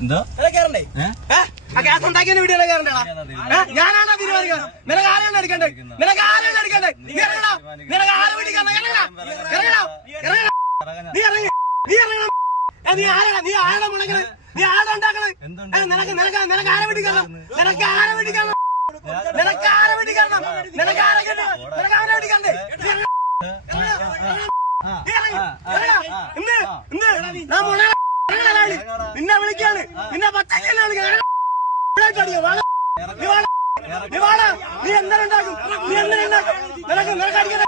എന്തോ ഞാനാണോ തീരുമാനിക്കുന്നത്? നിനക്ക് ആരാണ് എടുക്കണ്ടേ? നിനക്ക് ആരാണ് എടുക്കണ്ടേ? നീ ആരെ പിടിക്കണം? നീ ഇറങ്ങി, നീ ഇറങ്ങണം. നീ ആരാണ്? നീ ആരാണ് മുളകണത്? നീ ആരാ ഉണ്ടാക്കണത്? നിനക്ക് ആരെ പിടിക്കണം? നിനക്ക് ആരെ പിടിക്കണം? നിനക്ക് ആരെ പിടിക്കണം? നിനക്ക് ആരെ കിട്ടണം? നിനക്ക് ആരെ പിടിക്കണ്ടേ? നിന്നെ വിളിക്കാണ്, നിന്നെ പച്ചക്കല്ല വിളിക്കാൻ. നീ എന്തിനുണ്ടാക്കും? നീ എന്തിനുണ്ടാക്കും? നിനക്ക് അടിക്കണേ.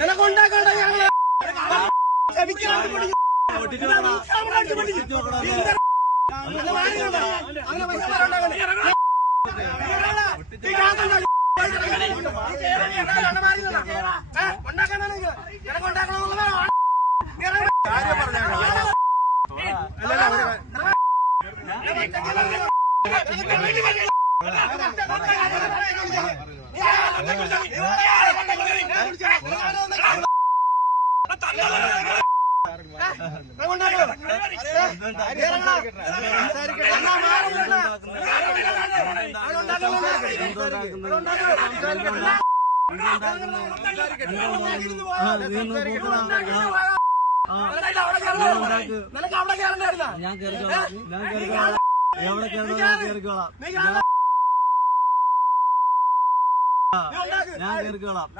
നിനക്ക് ഉണ്ടാക്കണ്ട. ഞങ്ങള് ഞാൻ കേറിക്കോളാം.